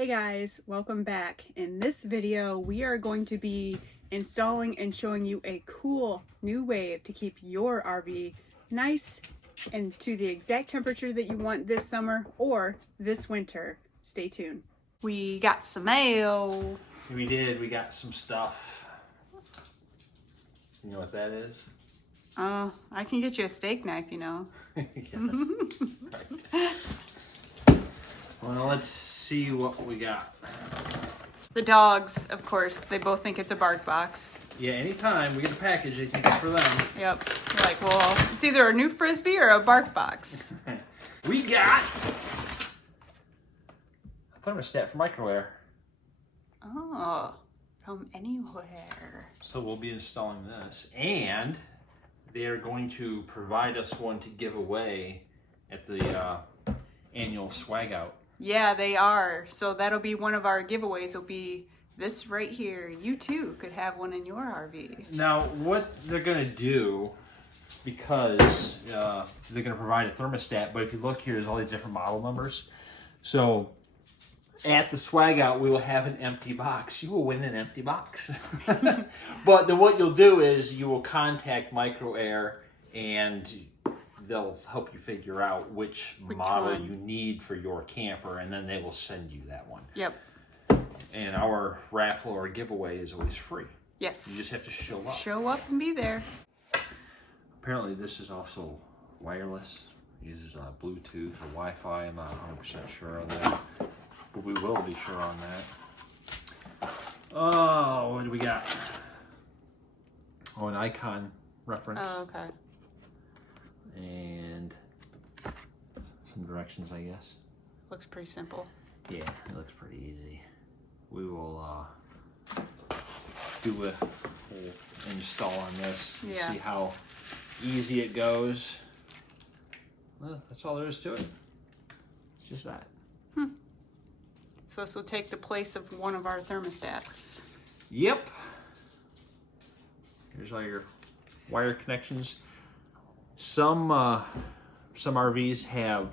Hey guys, welcome back. In this video, we are going to be installing and showing you a cool new way to keep your RV nice and to the exact temperature that you want this summer or this winter. Stay tuned. We got some mail. We did. We got some stuff. You know what that is? I can get you a steak knife, you know. Right. Well, let's see what we got. The dogs, of course, they both think it's a bark box. Yeah, anytime we get a package, they think it's for them. Yep. You're like, well, it's either a new Frisbee or a bark box. We got a thermostat for MicroAir. Oh, from anywhere. So we'll be installing this, and they are going to provide us one to give away at the annual swag out. Yeah, they are. So that'll be one of our giveaways. Will be this right here. You too could have one in your RV. Now, what they're going to do, because they're going to provide a thermostat, but if you look here, there's all these different model numbers. So at the swag out, we will have an empty box. You will win an empty box. But then what you'll do is you will contact MicroAir and they'll help you figure out which model you need for your camper, and then they will send you that one. Yep. And our raffle or giveaway is always free. Yes. You just have to show up. Show up and be there. Apparently this is also wireless. It uses Bluetooth or Wi-Fi. I'm not 100% sure on that, but we will be sure on that. Oh, what do we got? Oh, an icon reference. Oh, okay. And some directions, I guess. Looks pretty simple. Yeah, it looks pretty easy. We will do a full install on this and see how easy it goes. Well, that's all there is to it. It's just that. So this will take the place of one of our thermostats. Yep. Here's all your wire connections. Some RVs have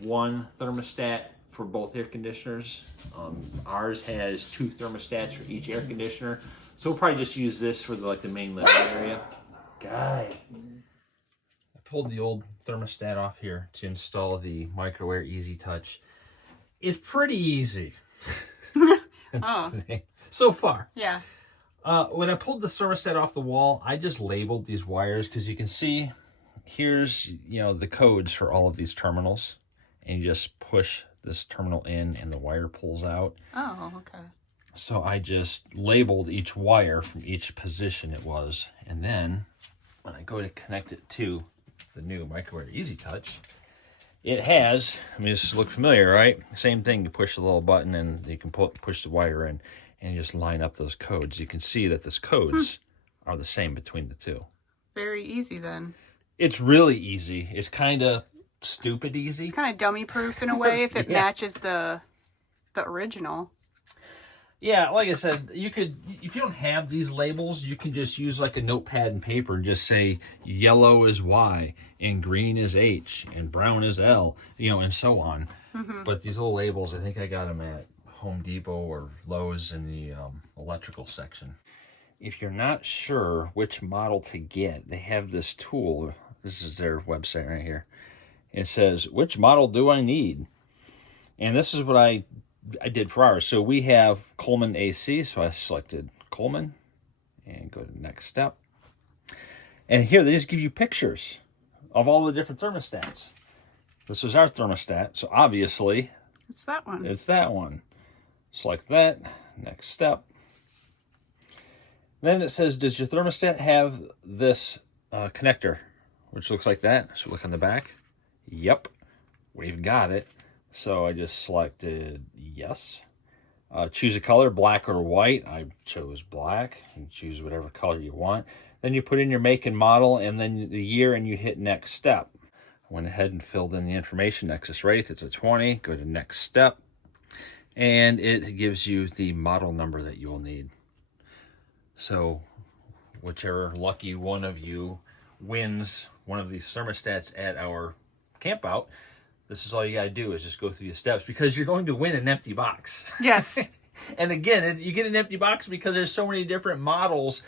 one thermostat for both air conditioners. Ours has two thermostats for each air conditioner. So we'll probably just use this for the main living area. Guy. I pulled the old thermostat off here to install the MicroAir Easy Touch. It's pretty easy. So far. Yeah. When I pulled the thermostat off the wall, I just labeled these wires because you can see here's the codes for all of these terminals, and you just push this terminal in and the wire pulls out. Oh, okay. So I just labeled each wire from each position it was, and then when I go to connect it to the new MicroAir Easy Touch, it has, this look familiar, right? Same thing, you push the little button and you can push the wire in and you just line up those codes. You can see that those codes are the same between the two. Very easy then. It's really easy. It's kind of stupid easy. It's kind of dummy proof in a way if it matches the original. Yeah, like I said, you could, if you don't have these labels, you can just use like a notepad and paper and just say yellow is Y and green is H and brown is L, and so on. But these little labels, I think I got them at Home Depot or Lowe's in the electrical section. If you're not sure which model to get, they have this tool. This is their website right here. It says, which model do I need? And this is what I did for ours. So we have Coleman AC, so I selected Coleman and go to next step. And here they just give you pictures of all the different thermostats. This is our thermostat, so obviously it's that one. It's that one. Select that, next step. Then it says, does your thermostat have this connector, which looks like that? So look on the back. Yep, we've got it. So I just selected yes. Choose a color, black or white. I chose black. You can choose whatever color you want. Then you put in your make and model and then the year and you hit next step. I went ahead and filled in the information. Nexus Wraith, it's a 20. Go to next step. And it gives you the model number that you will need. So whichever lucky one of you wins one of these thermostats at our camp out, this is all you got to do is just go through the steps, because you're going to win an empty box. Yes. And again, you get an empty box because there's so many different models.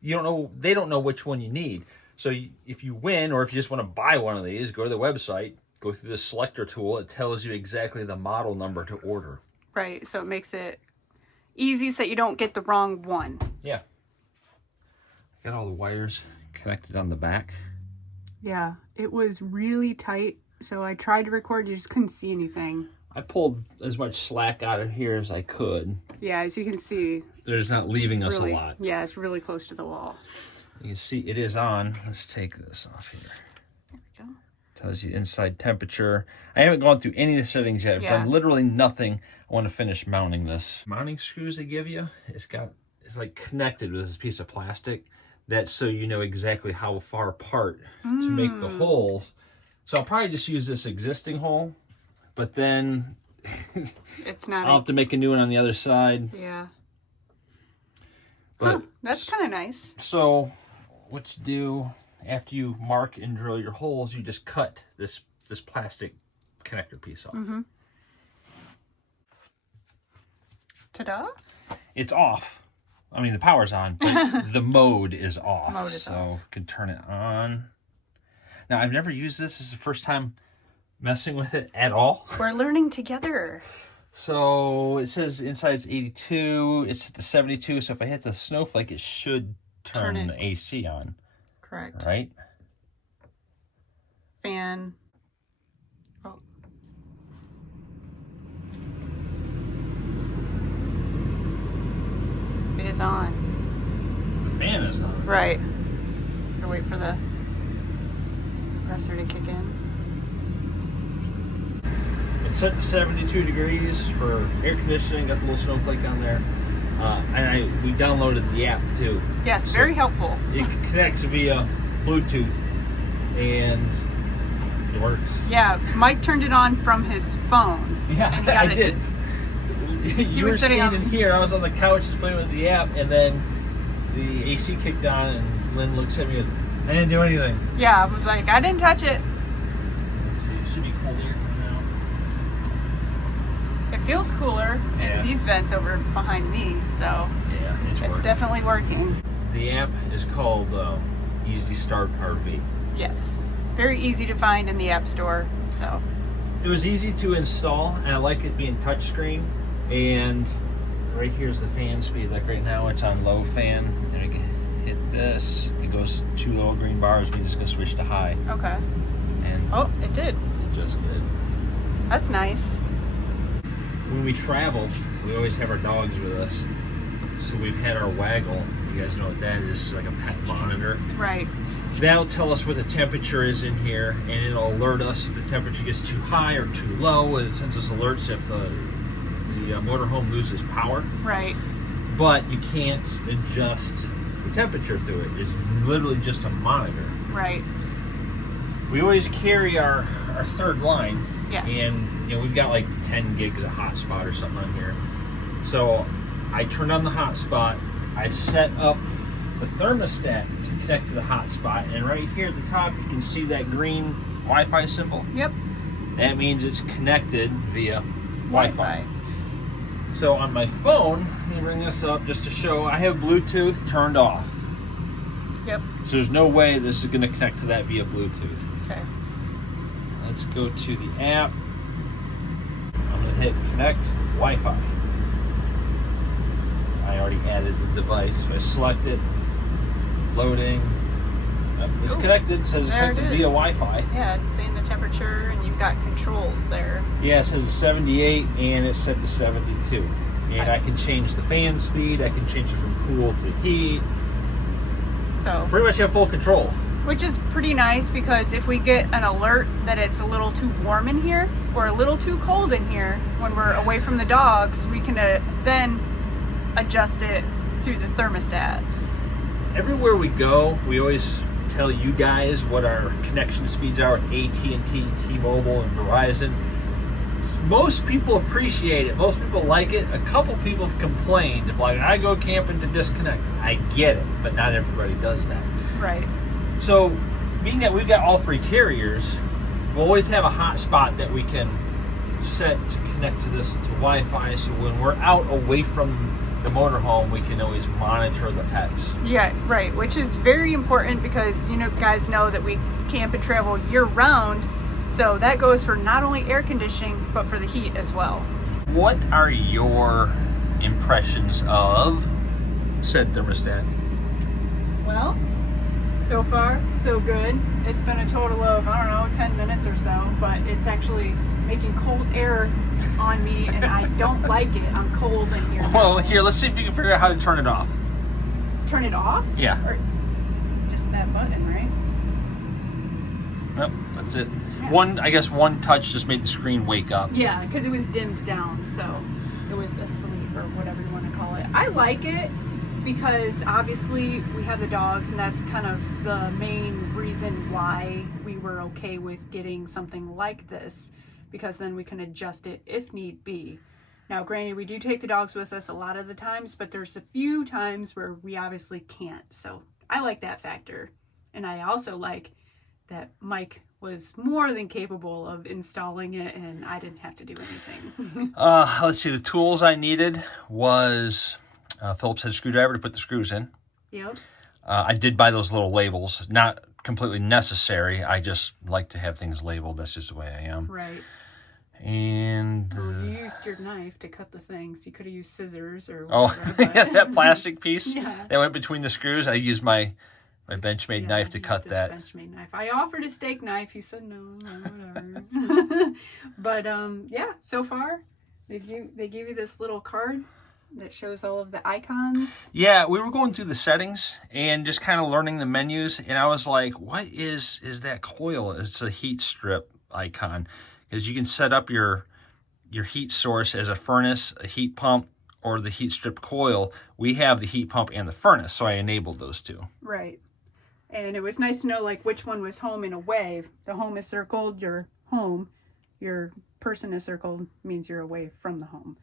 You don't know, they don't know which one you need. So if you win, or if you just want to buy one of these, go to the website, go through the selector tool. It tells you exactly the model number to order. Right. So it makes it easy so you don't get the wrong one. Yeah. Got all the wires connected on the back. Yeah, it was really tight. So I tried to record, you just couldn't see anything. I pulled as much slack out of here as I could. Yeah, as you can see. There's not leaving us really, a lot. Yeah, it's really close to the wall. You can see it is on. Let's take this off here. There we go. Tells you inside temperature. I haven't gone through any of the settings yet. I've done literally nothing. I want to finish mounting this. Mounting screws they give you, it's like connected with this piece of plastic. That's so you know exactly how far apart to make the holes. So I'll probably just use this existing hole, but then it's not. I'll have to make a new one on the other side. Yeah. But that's kind of nice. So what you do after you mark and drill your holes, you just cut this plastic connector piece off. Mm-hmm. Ta-da! It's off. I mean, the power's on, but the mode is off. So can turn it on. Now, I've never used this. This is the first time messing with it at all. We're learning together. So it says inside it's 82. It's at the 72. So if I hit the snowflake, it should turn the AC on. Correct. Right? Fan. Oh. It is on. The fan is on. Right. Gotta wait for the compressor to kick in. It's set to 72 degrees for air conditioning. Got the little snowflake on there. And we downloaded the app too. Yes, very helpful. It connects via Bluetooth and it works. Yeah, Mike turned it on from his phone. Yeah, and he got I did. You were standing here, I was on the couch just playing with the app, and then the AC kicked on and Lynn looks at me and I didn't do anything. Yeah, I was like, I didn't touch it. Let's see, it should be cold here coming out. It feels cooler in these vents over behind me, so yeah, it's definitely working. The app is called Easy Start RV. Yes, very easy to find in the App Store. So it was easy to install, and I like it being touchscreen. And right here's the fan speed. Like right now, it's on low fan, and I can hit this. It goes 2 little green bars, means it's gonna switch to high. Okay. And oh, it did. It just did. That's nice. When we travel, we always have our dogs with us. So we've had our Waggle. You guys know what that is? It's like a pet monitor. Right. That'll tell us what the temperature is in here, and it'll alert us if the temperature gets too high or too low, and it sends us alerts if the motorhome loses power. Right. But you can't adjust the temperature through it. It's literally just a monitor. Right. We always carry our third line. Yes. And we've got like 10 gigs of hotspot or something on here. So I turned on the hotspot. I set up the thermostat to connect to the hotspot, and right here at the top you can see that green Wi-Fi symbol. Yep. That means it's connected via Wi-Fi. So on my phone, let me bring this up just to show I have Bluetooth turned off. Yep. So there's no way this is going to connect to that via Bluetooth. Okay. Let's go to the app. I'm going to hit connect Wi-Fi. I already added the device, so I select it. Loading. It's connected. It says it's connected via Wi-Fi. Yeah, it's saying the temperature, and you've got controls there. Yeah, it says it's 78, and it's set to 72. And I can change the fan speed. I can change it from cool to heat. So pretty much have full control. Which is pretty nice, because if we get an alert that it's a little too warm in here or a little too cold in here when we're away from the dogs, we can then adjust it through the thermostat. Everywhere we go, we always tell you guys what our connection speeds are with AT&T, T-Mobile, and Verizon. Most people appreciate it. Most people like it. A couple people have complained, like, I go camping to disconnect. I get it, but not everybody does that. Right. So, being that we've got all 3 carriers, we'll always have a hotspot that we can set to connect to this to Wi-Fi, so when we're out away from the motorhome, we can always monitor the pets. Yeah, right, which is very important because you know, guys know that we camp and travel year round, so that goes for not only air conditioning but for the heat as well. What are your impressions of said thermostat? Well, so far so good. It's been a total of, I don't know, 10 minutes or so, but it's actually making cold air on me and I don't like it. I'm cold in here. Well, here, let's see if you can figure out how to turn it off. Turn it off? Yeah. Or just that button, right? Yep, that's it. Yeah. I guess one touch just made the screen wake up. Yeah, because it was dimmed down, so it was asleep or whatever you want to call it. I like it because obviously we have the dogs, and that's kind of the main reason why we were okay with getting something like this, because then we can adjust it if need be. Now, granted, we do take the dogs with us a lot of the times, but there's a few times where we obviously can't. So I like that factor. And I also like that Mike was more than capable of installing it and I didn't have to do anything. Let's see, the tools I needed was a Phillips head screwdriver to put the screws in. Yep. I did buy those little labels, not completely necessary. I just like to have things labeled. That's just the way I am. Right. And Well, you used your knife to cut the things. You could have used scissors or oh, whatever. yeah, that plastic piece Yeah. that went between the screws. I used my Benchmade knife to he cut used his that. Benchmade knife. I offered a steak knife. You said no, whatever. But yeah, so far they give you this little card that shows all of the icons. Yeah, we were going through the settings and just kind of learning the menus, and I was like, what is that coil? It's a heat strip icon. Because you can set up your heat source as a furnace, a heat pump, or the heat strip coil. We have the heat pump and the furnace, so I enabled those two. Right. And it was nice to know like which one was home in a way. The home is circled, your home. Your person is circled, means you're away from the home.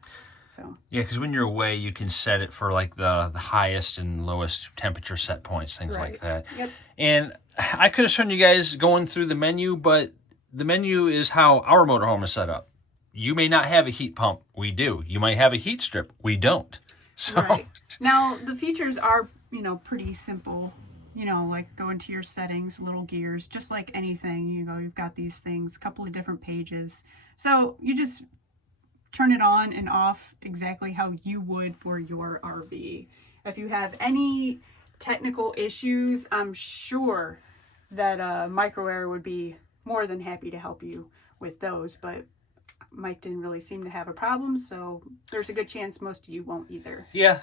So yeah, because when you're away, you can set it for like the highest and lowest temperature set points, things like that. Yep. And I could have shown you guys going through the menu, but the menu is how our motorhome is set up. You may not have a heat pump. We do. You might have a heat strip. We don't. So right. Now, the features are, pretty simple. Like go into your settings, little gears, just like anything. You've got these things, a couple of different pages. So you just turn it on and off exactly how you would for your RV. If you have any technical issues, I'm sure that MicroAir would be more than happy to help you with those, but Mike didn't really seem to have a problem, so there's a good chance most of you won't either. Yeah,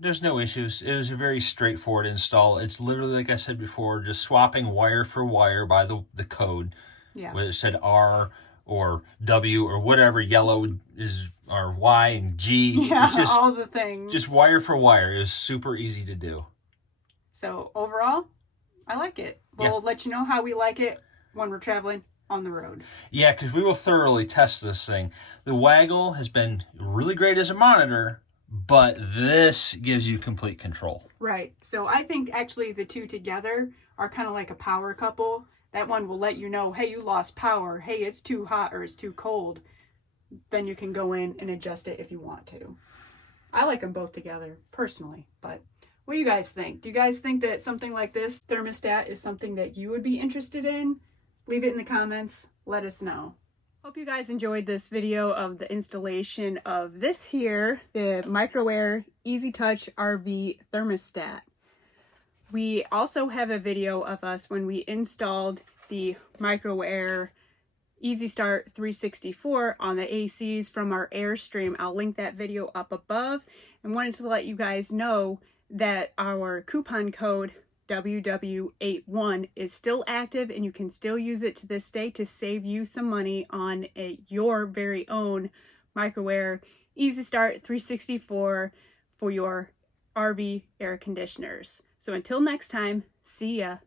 there's no issues. It was a very straightforward install. It's literally, like I said before, just swapping wire for wire by the code. Yeah. Whether it said R or W or whatever, yellow is or Y and G. Yeah, it's just, all the things. Just wire for wire. It was super easy to do. So overall, I like it. We'll let you know how we like it when we're traveling on the road. Yeah, because we will thoroughly test this thing. The Waggle has been really great as a monitor, but this gives you complete control. Right. So I think actually the two together are kind of like a power couple. That one will let you know, hey, you lost power. Hey, it's too hot or it's too cold. Then you can go in and adjust it if you want to. I like them both together personally, but what do you guys think? Do you guys think that something like this thermostat is something that you would be interested in? Leave it in the comments. Let us know. Hope you guys enjoyed this video of the installation of this here, the MicroAir Easy Touch RV thermostat. We also have a video of us when we installed the MicroAir Easy Start 364 on the ACs from our Airstream. I'll link that video up above, and wanted to let you guys know that our coupon code WW81 is still active and you can still use it to this day to save you some money on your very own MicroAir Easy Start 364 for your RV air conditioners. So until next time, see ya.